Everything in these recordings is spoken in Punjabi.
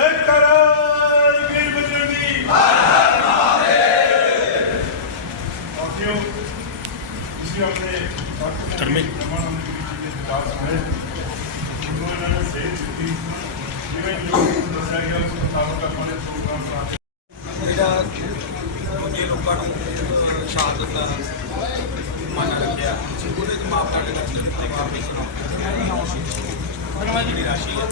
ਜੈਕਾਰਾ ਵੀਰ ਬਜਰੰਗੀ ਸਾਥੀਓ ਤੁਸੀਂ ਆਪਣੇ ਧਰਮੇ। ਜਮਾਨ ਦੇ ਵਿਕਾਸ ਹੋਏ ਉਹਨਾਂ ਨੇ ਸੇਧ ਦਿੱਤੀ ਜਿਵੇਂ ਜੋ ਦੱਸਿਆ ਗਿਆ ਉਸ ਮੁਤਾਬਕ ਆਪਾਂ ਨੇ ਪ੍ਰੋਗਰਾਮ ਬਣਾ ਜਿਹੜਾ ਦੂਜੇ ਲੋਕਾਂ ਨੂੰ ਸ਼ਹਾਦਤ ਦਾ ਮਾਨਾ ਰੱਖਿਆ ਉਹਦੇ ਚ ਮਾਪਦੰਡ ਵਿੱਚ ਦਿੱਤੇ ਕਮਿਸ਼ਨ ਜਿਹੜੀ ਰਾਸ਼ੀ ਹੈ।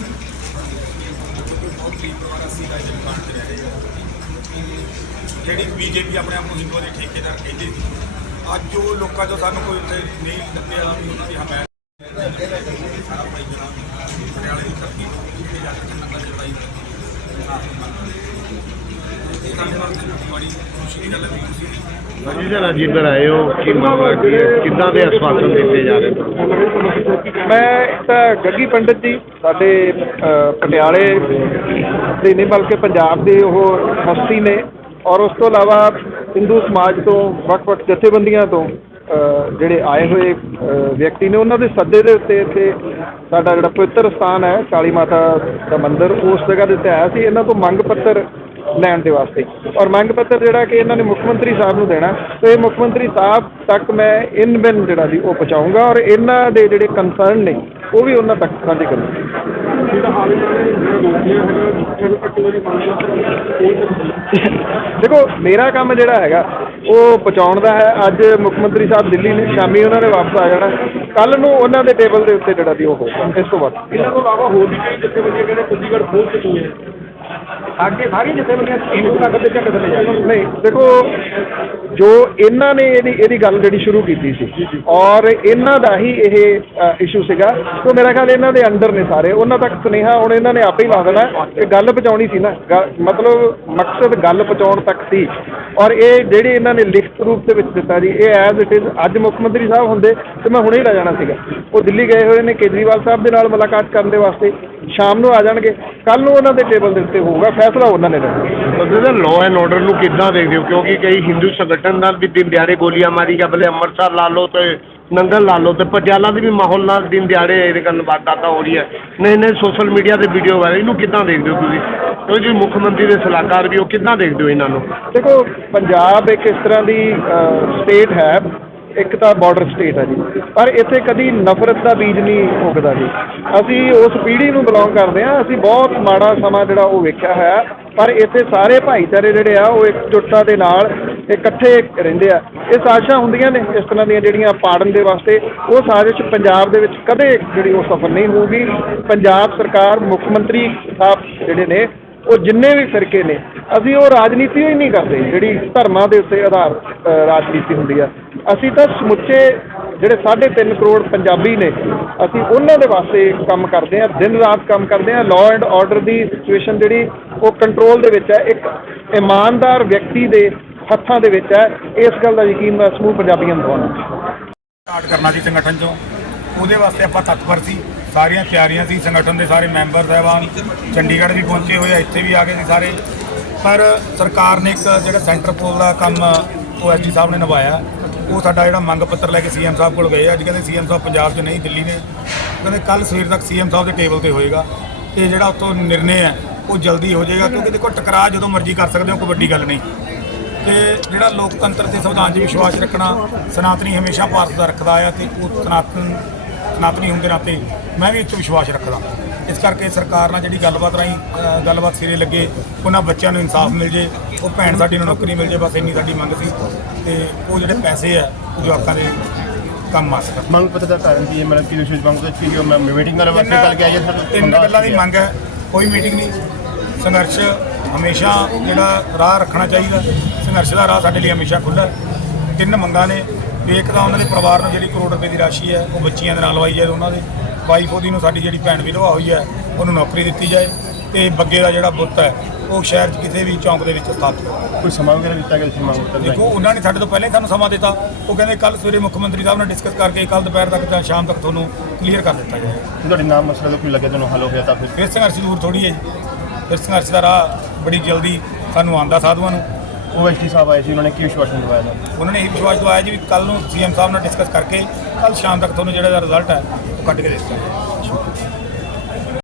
ਕਿਉਂਕਿ ਬਹੁਤ ਗਰੀਬ ਪਰਿਵਾਰ ਅਸੀਂ ਰਾਜ ਦੁਕਾਨ ਤੇ ਰਹਿ ਰਹੇ ਹਾਂ ਜਿਹੜੀ ਬੀਜੇਪੀ ਆਪਣੇ ਆਪ ਨੂੰ ਹਿੰਦੂਆਂ ਦੇ ਠੇਕੇਦਾਰ ਕਹਿੰਦੇ ਸੀ, ਅੱਜ ਉਹ ਲੋਕਾਂ ਤੋਂ ਸਾਨੂੰ ਕੋਈ ਉੱਥੇ ਨਹੀਂ ਲੱਭਿਆ ਵੀ ਉਹਨਾਂ ਦੀ ਹਮਾਇਤ ਸਾਰਾ ਭਾਈ ਜਣਾ ਪਟਿਆਲੇ ਦੀ ਧਰਤੀ ਨੂੰ ਜਾ ਕੇ ਨੰਗਾ ਜੜਾਈ ਜੀ ਜਰਾ ਜੀ ਇੱਧਰ ਆਏ ਹੋ ਕੀ ਮਾਮਲਾ ਕੀ ਹੈ? ਕਿੱਦਾਂ ਦੇ ਆਸ਼ਵਾਸਨ ਦਿੱਤੇ ਜਾ ਰਹੇ ਮੈਂ ਇੱਕ ਤਾਂ ਗੱਗੀ ਪੰਡਿਤ ਜੀ ਸਾਡੇ ਪਟਿਆਲੇ ਦੇ ਨਹੀਂ ਬਲਕਿ ਪੰਜਾਬ ਦੇ ਉਹ ਹਸਤੀ ਨੇ ਔਰ ਉਸ ਤੋਂ ਇਲਾਵਾ ਹਿੰਦੂ ਸਮਾਜ ਤੋਂ ਵੱਖ-ਵੱਖ ਜਥੇਬੰਦੀਆਂ ਤੋਂ ਜਿਹੜੇ ਆਏ ਹੋਏ ਵਿਅਕਤੀ ਨੇ ਉਹਨਾਂ ਦੇ ਸੱਦੇ ਦੇ ਉੱਤੇ ਇੱਥੇ ਸਾਡਾ ਜਿਹੜਾ ਪਵਿੱਤਰ ਸਥਾਨ ਹੈ ਕਾਲੀ ਮਾਤਾ ਦਾ ਮੰਦਿਰ ਉਸ ਜਗ੍ਹਾ ਦੇ ਉੱਤੇ ਆਇਆ ਸੀ। ਇਹਨਾਂ ਤੋਂ ਮੰਗ ਪੱਤਰ ਲੈਣ ਦੇ ਵਾਸਤੇ। ਔਰ ਮੰਗ ਪੱਤਰ ਜਿਹੜਾ ਕਿ ਇਹਨਾਂ ਨੇ ਮੁੱਖ ਮੰਤਰੀ ਸਾਹਿਬ ਨੂੰ ਦੇਣਾ, ਤੇ ਇਹ ਮੁੱਖ ਮੰਤਰੀ ਸਾਹਿਬ ਤੱਕ ਮੈਂ ਇਨ ਬਿਨ ਜਿਹੜਾ ਜੀ ਉਹ ਪਹੁੰਚਾਊਂਗਾ ਔਰ ਇਹਨਾਂ ਦੇ ਜਿਹੜੇ ਕੰਸਰਨ ਨੇ, ਉਹ ਵੀ ਉਹਨਾਂ ਤੱਕ ਸਾਂਝੇ ਕਰੂੰਗਾ ਦੇਖੋ, ਮੇਰਾ ਕੰਮ ਜਿਹੜਾ ਹੈਗਾ, ਉਹ ਪਹੁੰਚਾਉਣ ਦਾ ਹੈ। ਅੱਜ ਮੁੱਖ ਮੰਤਰੀ ਸਾਹਿਬ ਦਿੱਲੀ ਨੇ, ਸ਼ਾਮੀ ਉਹਨਾਂ ਨੇ ਵਾਪਸ ਆ ਜਾਣਾ। ਕੱਲ ਨੂੰ ਉਹਨਾਂ ਦੇ ਟੇਬਲ ਦੇ ਉੱਤੇ ਜਿਹੜਾ ਦੀ ਉਹ ਹੋਊਗਾ, ਇਸ ਤੋਂ ਬਾਅਦ। ਇਹਨਾਂ ਤੋਂ ਇਲਾਵਾ ਹੋਰ ਵੀ ਕਈ ਜਥੇਬੰਦੀਆਂ ਕਹਿੰਦੇ ਚੰਡੀਗੜ੍ਹ ਪਹੁੰਚ ਚੁੱਕੀ ਹੈ ਅੱਗੇ ਸਾਰੀ ਜਥੇਬੰਦੀਆਂ ਇਹਨੂੰ ਤੱਕ ਦੇ ਝੱਕ ਥੱਲੇ ਜਾਣ। ਨਹੀਂ ਦੇਖੋ ਜੋ ਇਹਨਾਂ ਨੇ ਇਹਦੀ ਇਹਦੀ ਗੱਲ ਜਿਹੜੀ ਸ਼ੁਰੂ ਕੀਤੀ ਸੀ ਔਰ ਇਹਨਾਂ ਦਾ ਹੀ ਇਹ ਇਸ਼ੂ ਸੀਗਾ। ਸੋ ਮੇਰਾ ਖਿਆਲ ਇਹਨਾਂ ਦੇ ਅੰਡਰ ਨੇ ਸਾਰੇ। ਉਹਨਾਂ ਤੱਕ ਸੁਨੇਹਾ ਹੁਣ ਇਹਨਾਂ ਨੇ ਆਪੇ ਹੀ ਲਾ ਦੇਣਾ। ਇਹ ਗੱਲ ਪਹੁੰਚਾਉਣੀ ਸੀ ਨਾ। ਮਤਲਬ ਮਕਸਦ ਗੱਲ ਪਹੁੰਚਾਉਣ ਤੱਕ ਸੀ। ਔਰ ਇਹ ਜਿਹੜੀ ਇਹਨਾਂ ਨੇ ਲਿਖਤ ਰੂਪ ਦੇ ਵਿੱਚ ਦਿੱਤਾ ਜੀ, ਇਹ ਐਜ਼ ਇਟ ਇਜ਼ ਅੱਜ ਮੁੱਖ ਮੰਤਰੀ ਸਾਹਿਬ ਹੁੰਦੇ ਤੇ ਮੈਂ ਹੁਣੇ ਹੀ ਲੈ ਜਾਣਾ ਸੀਗਾ। ਉਹ ਦਿੱਲੀ ਗਏ ਹੋਏ ਨੇ, ਕੇਜਰੀਵਾਲ ਸਾਹਿਬ ਦੇ ਨਾਲ ਮੁਲਾਕਾਤ ਕਰਨ ਦੇ ਵਾਸਤੇ ਸ਼ਾਮ ਨੂੰ ਆ ਜਾਣਗੇ। ਕੱਲ ਨੂੰ ਉਹਨਾਂ ਦੇ ਟੇਬਲ ਦੇ ਉੱਤੇ ਹੋਊਗਾ, ਫੈਸਲਾ ਉਹਨਾਂ ਨੇ ਲੈਣਾ। ਉਹਦੇ ਲਾਅ ਐਂਡ ਆਰਡਰ ਨੂੰ ਕਿੱਦਾਂ ਦੇਖਦੇ ਹੋ? ਕਿਉਂਕਿ ਕਈ ਹਿੰਦੂ ਸੰਗਠਨ ਨਾਲ ਵੀ ਦਿਨ ਦਿਹਾੜੇ ਗੋਲੀਆਂ ਮਾਰੀ ਜਾਂ ਭਲੇ ਅੰਮ੍ਰਿਤਸਰ ਲਾ ਲਓ ਤੇ ਨੰਗਲ ਲਾ ਲਓ ਤੇ ਪਟਿਆਲਾ ਦੇ ਵੀ ਮਾਹੌਲ ਨਾਲ ਦਿਨ ਦਿਹਾੜੇ ਇਹਦੇ ਗੱਲ ਵਾਰਦਾਤਾਂ ਹੋ ਰਹੀਆਂ। ਨਹੀਂ ਨੇ ਸੋਸ਼ਲ ਮੀਡੀਆ ਤੇ ਵੀਡੀਓ ਵਾਇਰਲ, ਇਹਨੂੰ ਕਿੱਦਾਂ ਦੇਖਦੇ ਹੋ ਤੁਸੀਂ? ਕਿਉਂਕਿ ਜੀ ਮੁੱਖ ਮੰਤਰੀ ਦੇ ਸਲਾਹਕਾਰ ਵੀ ਉਹ ਕਿੱਦਾਂ ਦੇਖਦੇ ਹੋ ਇਹਨਾਂ ਨੂੰ? ਦੇਖੋ, ਪੰਜਾਬ ਇੱਕ ਇਸ ਤਰ੍ਹਾਂ ਦੀ ਸਟੇਟ ਹੈ। ਇੱਕ ਤਾਂ ਬਾਰਡਰ ਸਟੇਟ ਹੈ ਜੀ। ਪਰ ਇੱਥੇ ਕਦੀ ਨਫ਼ਰਤ ਦਾ ਬੀਜ ਨਹੀਂ ਉੱਗਦਾ ਜੀ। ਅਸੀਂ ਉਸ ਪੀੜ੍ਹੀ ਨੂੰ ਬਿਲੋਂਗ ਕਰਦੇ ਹਾਂ। ਅਸੀਂ ਬਹੁਤ ਮਾੜਾ ਸਮਾਂ ਜਿਹੜਾ ਉਹ ਵੇਖਿਆ ਹੋਇਆ ਪਰ ਇੱਥੇ ਸਾਰੇ ਭਾਈਚਾਰੇ ਜਿਹੜੇ ਆ, ਉਹ ਇਕਜੁੱਟਤਾ ਦੇ ਨਾਲ ਇਕੱਠੇ ਰਹਿੰਦੇ ਆ। ਇਹ ਸਾਜ਼ਿਸ਼ਾਂ ਹੁੰਦੀਆਂ ਨੇ ਇਸ ਤਰ੍ਹਾਂ ਦੀਆਂ ਜਿਹੜੀਆਂ ਪਾੜਨ ਦੇ ਵਾਸਤੇ। ਉਹ ਸਾਜ਼ਿਸ਼ ਪੰਜਾਬ ਦੇ ਵਿੱਚ ਕਦੇ ਜਿਹੜੀ ਉਹ ਸਫਲ ਨਹੀਂ ਹੋਊਗੀ। ਪੰਜਾਬ ਸਰਕਾਰ ਮੁੱਖ ਮੰਤਰੀ ਸਾਹਿਬ ਜਿਹੜੇ ਨੇ ਉਹ ਜਿੰਨੇ ਵੀ ਫਿਰਕੇ ਨੇ, ਅਸੀਂ ਉਹ ਰਾਜਨੀਤੀ ਹੀ ਨਹੀਂ ਕਰਦੇ, ਜਿਹੜੀ ਧਰਮਾਂ ਦੇ ਉੱਤੇ ਆਧਾਰ ਰਾਜਨੀਤੀ ਹੁੰਦੀ ਆ। ਅਸੀਂ ਤਾਂ ਸਮੁੱਚੇ ਜਿਹੜੇ 3.5 ਕਰੋੜ ਪੰਜਾਬੀ ਨੇ, ਅਸੀਂ ਉਹਨਾਂ ਦੇ ਵਾਸਤੇ ਕੰਮ ਕਰਦੇ ਆ, ਦਿਨ ਰਾਤ ਕੰਮ ਕਰਦੇ ਆ। ਲਾਅ ਐਂਡ ਆਰਡਰ ਦੀ ਸਿਚੁਏਸ਼ਨ ਜਿਹੜੀ, ਉਹ ਕੰਟਰੋਲ ਦੇ ਵਿੱਚ ਹੈ ਇੱਕ ਇਮਾਨਦਾਰ ਵਿਅਕਤੀ ਦੇ ਹੱਥਾਂ ਦੇ ਵਿੱਚ ਹੈ ਇਸ ਗੱਲ ਦਾ ਯਕੀਨ ਮੈਂ ਸਮੂਹ ਪੰਜਾਬੀਆਂ ਨੂੰ ਦਿਵਾਉਣਾ ਸਟਾਰਟ ਕਰਨਾ ਸੀ ਸੰਗਠਨ ਚੋਂ। ਉਹਦੇ ਵਾਸਤੇ ਆਪਾਂ ਤਤਪਰ ਸੀ। ਸਾਰੀਆਂ ਤਿਆਰੀਆਂ ਸੀ, ਸੰਗਠਨ ਦੇ ਸਾਰੇ ਮੈਂਬਰ, ਸਾਹਿਬਾਨ, ਚੰਡੀਗੜ੍ਹ ਵੀ ਪਹੁੰਚੇ ਹੋਏ ਆ, ਇੱਥੇ ਵੀ ਆ ਗਏ ਸੀ ਸਾਰੇ। ਪਰ ਸਰਕਾਰ ਨੇ ਇੱਕ ਜਿਹੜਾ ਸੈਂਟਰ ਪੋਲ ਦਾ ਕੰਮ ਉਹ ਐਸਜੀ ਸਾਹਿਬ ਨੇ ਨਿਭਾਇਆ, ਉਹ ਸਾਡਾ ਜਿਹੜਾ ਮੰਗ ਪੱਤਰ ਲੈ ਕੇ ਸੀਐਮ ਸਾਹਿਬ ਕੋਲ ਗਏ ਅੱਜ ਕਹਿੰਦੇ ਸੀਐਮ ਸਾਹਿਬ ਪੰਜਾਬ 'ਚ ਨਹੀਂ, ਦਿੱਲੀ ਨੇ। ਕਹਿੰਦੇ ਕੱਲ ਸਵੇਰ ਤੱਕ ਸੀਐਮ ਸਾਹਿਬ ਦੇ ਟੇਬਲ ਤੇ ਹੋਏਗਾ। ਤੇ ਜਿਹੜਾ ਉੱਥੋਂ ਨਿਰਣੇ ਹੈ ਉਹ ਜਲਦੀ ਹੋ ਜਾਏਗਾ, ਕਿਉਂਕਿ ਦੇਖੋ ਟਕਰਾਅ ਜਦੋਂ ਮਰਜ਼ੀ ਕਰ ਸਕਦੇ ਹੋ, ਕੋਈ ਵੱਡੀ ਗੱਲ ਨਹੀਂ। ਤੇ ਜਿਹੜਾ ਲੋਕਤੰਤਰ ਤੇ ਸੰਵਿਧਾਨ 'ਚ ਵਿਸ਼ਵਾਸ ਰੱਖਣਾ, ਸਨਾਤਨੀ ਹਮੇਸ਼ਾ ਭਾਰਤ ਦਾ ਰੱਖਦਾ ਆ, ਤੇ ਉਹ ਸਨਾਤਨ ਸਨਾਤਨੀ ਹੁੰਦੇ ਨਾਤੇ ਮੈਂ ਵੀ ਇਹ 'ਚ ਵਿਸ਼ਵਾਸ ਰੱਖਦਾ। ਇਸ ਕਰਕੇ ਸਰਕਾਰ ਨਾਲ ਜਿਹੜੀ ਗੱਲਬਾਤ ਰਾਹੀਂ ਗੱਲਬਾਤ ਸਿਰੇ ਲੱਗੇ ਉਹਨਾਂ ਬੱਚਿਆਂ ਨੂੰ ਇਨਸਾਫ ਮਿਲ ਜੇ ਉਹ ਭੈਣ ਸਾਡੀ ਨੂੰ ਨੌਕਰੀ ਮਿਲ ਜੇ ਬਸ ਇੰਨੀ ਸਾਡੀ ਮੰਗ ਸੀ। ਤੇ ਉਹ ਜਿਹੜੇ ਪੈਸੇ ਆ ਉਹ ਜਵਾਕਾਂ ਦੇ ਕੰਮ ਆ ਸਕਣ। ਮੰਗ ਪੱਤਰ ਦਾ ਕਾਰਨ ਕੀ ਹੈ? ਮਤਲਬ ਕਿ ਵਿਸ਼ੇਸ਼ ਮੰਗ ਤੋਂ ਕਿ ਮੈਂ ਮੀਟਿੰਗ ਕਰਨ ਵਾਸਤੇ ਕੱਲ ਗਿਆ ਜਾਂ ਤਿੰਨ ਗੱਲਾਂ ਦੀ ਮੰਗ ਹੈ। ਕੋਈ ਮੀਟਿੰਗ ਨਹੀਂ। ਸੰਘਰਸ਼ ਹਮੇਸ਼ਾ ਜਿਹੜਾ ਰਾਹ ਰੱਖਣਾ ਚਾਹੀਦਾ। ਸੰਘਰਸ਼ ਦਾ ਰਾਹ ਸਾਡੇ ਲਈ ਹਮੇਸ਼ਾ ਖੁੱਲ੍ਹਾ ਤਿੰਨ ਮੰਗਾਂ ਨੇ। ਵੀ ਇੱਕ ਤਾਂ ਉਹਨਾਂ ਦੇ ਪਰਿਵਾਰ ਨੂੰ ਜਿਹੜੀ ਕਰੋੜ ਰੁਪਏ ਦੀ ਰਾਸ਼ੀ ਹੈ ਉਹ ਬੱਚੀਆਂ ਦੇ ਨਾਲ ਲਵਾਈ ਜਾਏ ਉਹਨਾਂ ਦੇ। ਵਾਈਫ ਉਹਦੀ ਨੂੰ ਸਾਡੀ ਜਿਹੜੀ ਭੈਣ ਵਿਧਵਾ ਹੋਈ ਹੈ ਉਹਨੂੰ ਨੌਕਰੀ ਦਿੱਤੀ ਜਾਏ ਤੇ ਬੱਗੇ ਦਾ ਜਿਹੜਾ ਬੁੱਤ ਹੈ ਉਹ ਸ਼ਹਿਰ 'ਚ ਕਿਸੇ ਵੀ ਚੌਂਕ ਦੇ ਵਿੱਚ ਸਥਾਪਿਤ ਹੋਵੇ। ਕੋਈ ਸਮਾਂ ਵਗੈਰਾ ਦਿੱਤਾ ਗਿਆ ਸੀ ਮੰਗ ਪੱਤਰ ਦੇਖੋ ਉਹਨਾਂ ਨੇ ਸਾਡੇ ਤੋਂ ਪਹਿਲਾਂ ਹੀ ਸਾਨੂੰ ਸਮਾਂ ਦਿੱਤਾ। ਉਹ ਕਹਿੰਦੇ ਕੱਲ ਸਵੇਰੇ ਮੁੱਖ ਮੰਤਰੀ ਸਾਹਿਬ ਨਾਲ ਡਿਸਕਸ ਕਰਕੇ ਕੱਲ ਦੁਪਹਿਰ ਤੱਕ ਜਾਂ ਸ਼ਾਮ ਤੱਕ ਤੁਹਾਨੂੰ ਕਲੀਅਰ ਕਰ ਦਿੱਤਾ ਜਾਏਗਾ ਤੁਹਾਡੇ ਨਾਮ ਮਸਲਾ ਦਾ ਕੋਈ ਲੱਗਿਆ ਤੁਹਾਨੂੰ ਹੱਲ ਹੋ ਗਿਆ ਤਾਂ ਫਿਰ? ਫਿਰ ਸੰਘਰਸ਼ ਦੂਰ ਥੋੜੀ ਹੈ ਜੀ। ਫਿਰ ਸੰਘਰਸ਼ ਦਾ ਰਾਹ ਬੜੀ ਜਲਦੀ ਸਾਨੂੰ ਆਂਦਾ ਸਾਧੂਆਂ ਨੂੰ। ਐਸਟੀ ਸਾਹਿਬ ਆਏ ਸੀ ਉਹਨਾਂ ਨੇ ਕੀ ਵਿਸ਼ਵਾਸ ਦਿਵਾਇਆ ਤੁਹਾਨੂੰ ਉਹਨਾਂ ਨੇ ਇਹ ਵਿਸ਼ਵਾਸ ਦਵਾਇਆ ਜੀ ਵੀ ਕੱਲ ਨੂੰ ਸੀਐਮ ਸਾਹਿਬ ਨਾਲ ਡਿਸਕਸ ਕਰਕੇ ਕੱਲ ਸ਼ਾਮ ਤੱਕ ਤੁਹਾਨੂੰ ਜਿਹੜਾ ਰਿਜ਼ਲਟ ਹੈ ਉਹ ਕੱਢ ਕੇ ਦੇ ਦਿੱਤਾ